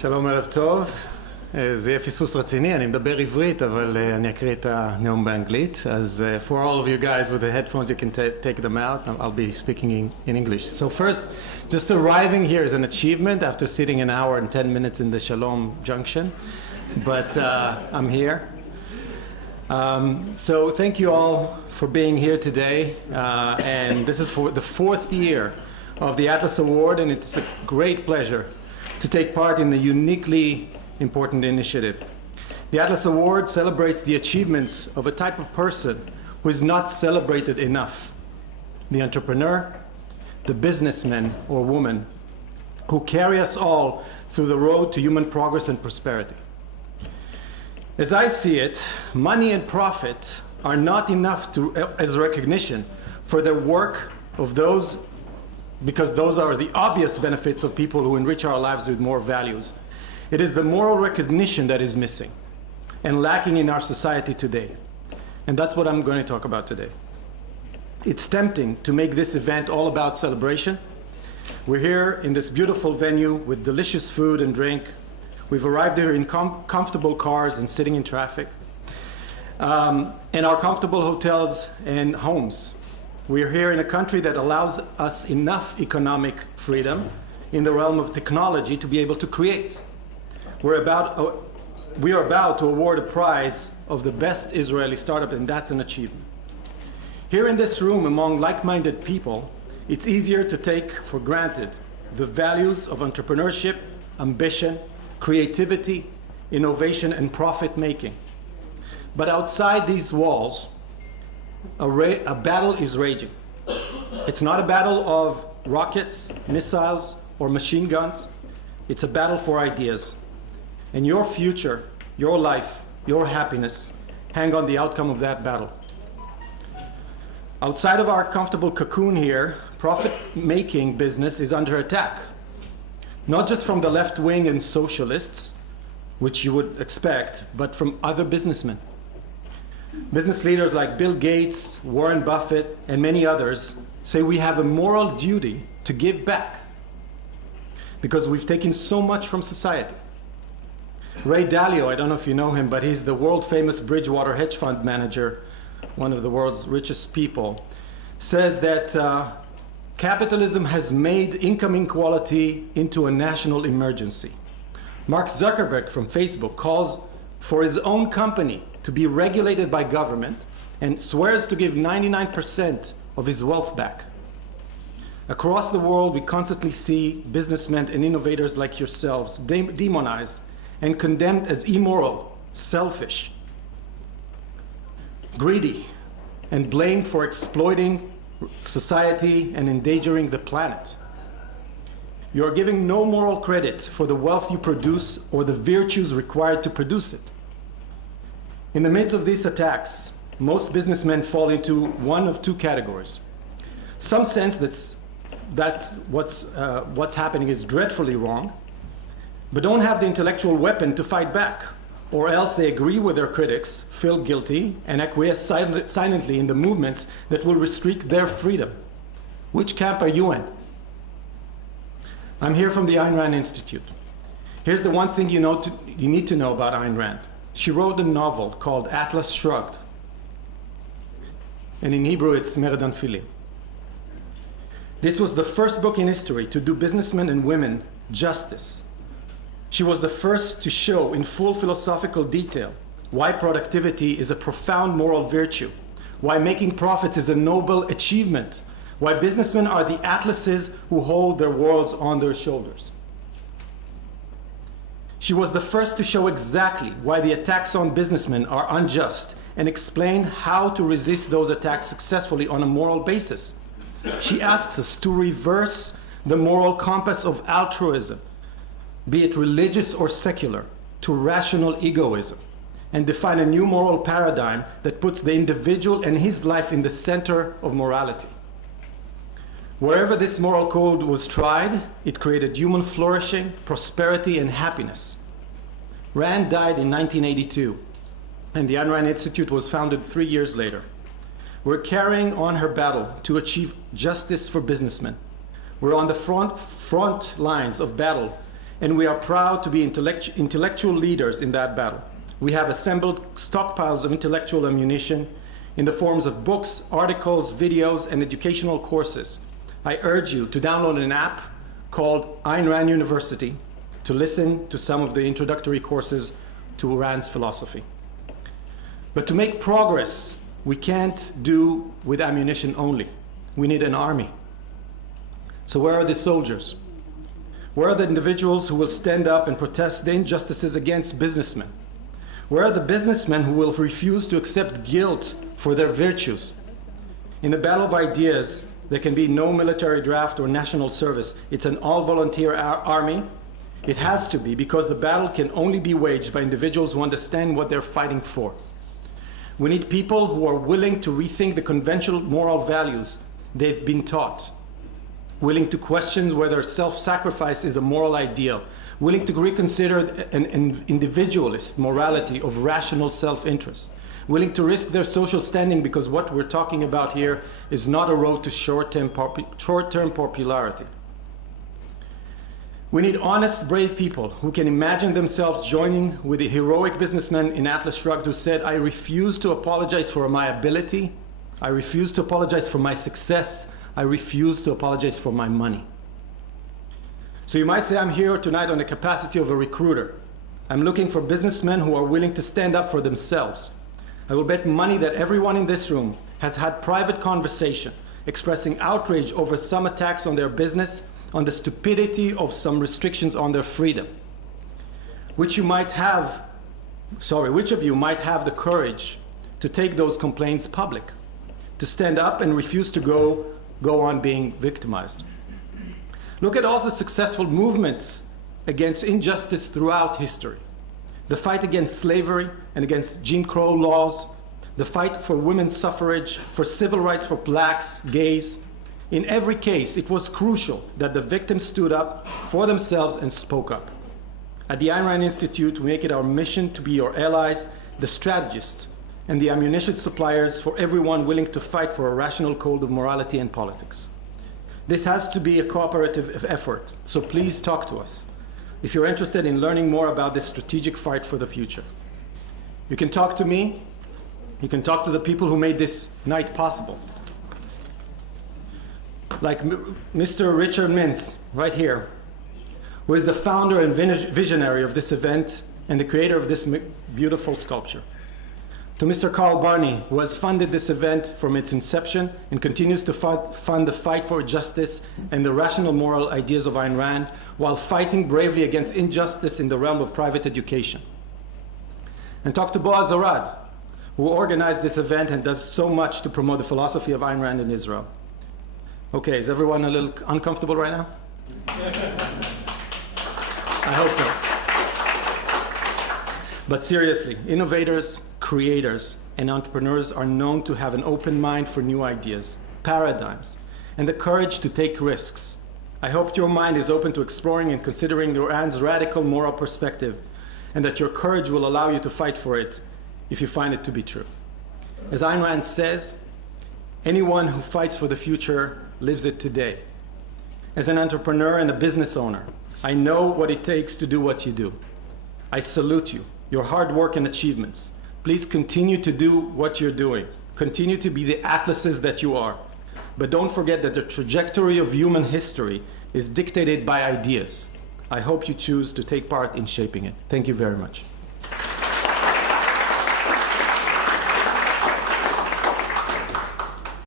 שלום, ערב טוב. זה יהיה פספוס רציני, אני מדבר עברית, אבל אני אקריא את הנאום באנגלית. אז for all of you guys with the headphones, you can take them out. I'll be speaking in English. So first, just arriving here is an achievement after sitting an hour and 10 minutes in the Shalom Junction. But I'm here. So thank you all for being here today. And this is for the 4th year of the Atlas Award, and it's a great pleasure to take part in a uniquely important initiative. The Atlas Award celebrates the achievements of a type of person who is not celebrated enough: the entrepreneur, the businessman or woman who carry us all through the road to human progress and prosperity. As I see it, money and profit are not enough as recognition for the work of those, because those are the obvious benefits of people who enrich our lives with more values. It is the moral recognition that is missing and lacking in our society today. And that's what I'm going to talk about today. It's tempting to make this event all about celebration. We're here in this beautiful venue with delicious food and drink. We've arrived here in comfortable cars and sitting in traffic, and our comfortable hotels and homes. We're here in a country that allows us enough economic freedom in the realm of technology to be able to create. We are about to award a prize of the best Israeli startup, and that's an achievement. Here in this room, among like-minded people, it's easier to take for granted the values of entrepreneurship, ambition, creativity, innovation, and profit-making. But outside these walls, a battle is raging. It's not a battle of rockets, missiles, or machine guns. It's a battle for ideas. And your future, your life, your happiness hang on the outcome of that battle. Outside of our comfortable cocoon here, profit-making business is under attack. Not just from the left wing and socialists, which you would expect, but from other businessmen. Business leaders like Bill Gates, Warren Buffett, and many others say we have a moral duty to give back because we've taken so much from society. Ray Dalio, I don't know if you know him, but he's the world-famous Bridgewater hedge fund manager, one of the world's richest people, says that capitalism has made income inequality into a national emergency. Mark Zuckerberg from Facebook calls for his own company to be regulated by government and swears to give 99% of his wealth back. Across the world, we constantly see businessmen and innovators like yourselves demonized and condemned as immoral, selfish, greedy, and blamed for exploiting society and endangering the planet. You are giving no moral credit for the wealth you produce or the virtues required to produce it. In the midst of these attacks, most businessmen fall into one of two categories. Some sense that what's happening is dreadfully wrong, but don't have the intellectual weapon to fight back, or else they agree with their critics, feel guilty, and acquiesce silently in the movements that will restrict their freedom. Which camp are you in? I'm here from the Ayn Rand Institute. Here's the one thing you need to know about Ayn Rand. She wrote a novel called Atlas Shrugged, and in Hebrew it's Meradan Filim. This was the first book in history to do businessmen and women justice. She was the first to show in full philosophical detail why productivity is a profound moral virtue, why making profits is a noble achievement, why businessmen are the atlases who hold their worlds on their shoulders. She was the first to show exactly why the attacks on businessmen are unjust and explain how to resist those attacks successfully on a moral basis. She asks us to reverse the moral compass of altruism, be it religious or secular, to rational egoism, and define a new moral paradigm that puts the individual and his life in the center of morality. Wherever this moral code was tried, it created human flourishing, prosperity, and happiness. Rand died in 1982, and the Ayn Rand Institute was founded 3 years later. We're carrying on her battle to achieve justice for businessmen. We're on the front lines of battle and we are proud to be intellectual leaders in that battle. We have assembled stockpiles of intellectual ammunition in the forms of books, articles, videos, and educational courses. I urge you to download an app called Ayn Rand University to listen to some of the introductory courses to Rand's philosophy. But to make progress, we can't do with ammunition only. We need an army. So where are the soldiers? Where are the individuals who will stand up and protest the injustices against businessmen? Where are the businessmen who will refuse to accept guilt for their virtues? In the battle of ideas, there can be no military draft or national service. It's an all-volunteer army. It has to be, because the battle can only be waged by individuals who understand what they're fighting for. We need people who are willing to rethink the conventional moral values they've been taught, willing to question whether self-sacrifice is a moral ideal, willing to reconsider an individualist morality of rational self-interest, willing to risk their social standing, because what we're talking about here is not a road to short-term popularity. We need honest, brave people who can imagine themselves joining with the heroic businessmen in Atlas Shrugged who said, "I refuse to apologize for my ability. I refuse to apologize for my success. I refuse to apologize for my money." So you might say, I'm here tonight on the capacity of a recruiter. I'm looking for businessmen who are willing to stand up for themselves. I will bet money that everyone in this room has had private conversation expressing outrage over some attacks on their business, on the stupidity of some restrictions on their freedom. Which of you might have the courage to take those complaints public, to stand up and refuse to go on being victimized? Look at all the successful movements against injustice throughout history. The fight against slavery and against Jim Crow laws, the fight for women's suffrage, for civil rights for blacks, gays. In every case, it was crucial that the victims stood up for themselves and spoke up. At the Ayn Rand Institute, we make it our mission to be your allies, the strategists, and the ammunition suppliers for everyone willing to fight for a rational code of morality and politics. This has to be a cooperative effort, so please talk to us if you're interested in learning more about this strategic fight for the future. You can talk to me, you can talk to the people who made this night possible. Like Mr. Richard Mintz, right here, who is the founder and visionary of this event and the creator of this beautiful sculpture. To Mr. Carl Barney, who has funded this event from its inception and continues to fund the fight for justice and the rational moral ideas of Ayn Rand, while fighting bravely against injustice in the realm of private education. And talk to Boaz Arad, who organized this event and does so much to promote the philosophy of Ayn Rand in Israel. Okay, is everyone a little uncomfortable right now? I hope so. But seriously, innovators, creators, and entrepreneurs are known to have an open mind for new ideas, paradigms, and the courage to take risks. I hope your mind is open to exploring and considering Rand's radical moral perspective, and that your courage will allow you to fight for it if you find it to be true. As Ayn Rand says, anyone who fights for the future lives it today. As an entrepreneur and a business owner, I know what it takes to do what you do. I salute you, your hard work and achievements. Please continue to do what you're doing. Continue to be the atlases that you are. But don't forget that the trajectory of human history is dictated by ideas. I hope you choose to take part in shaping it. Thank you very much.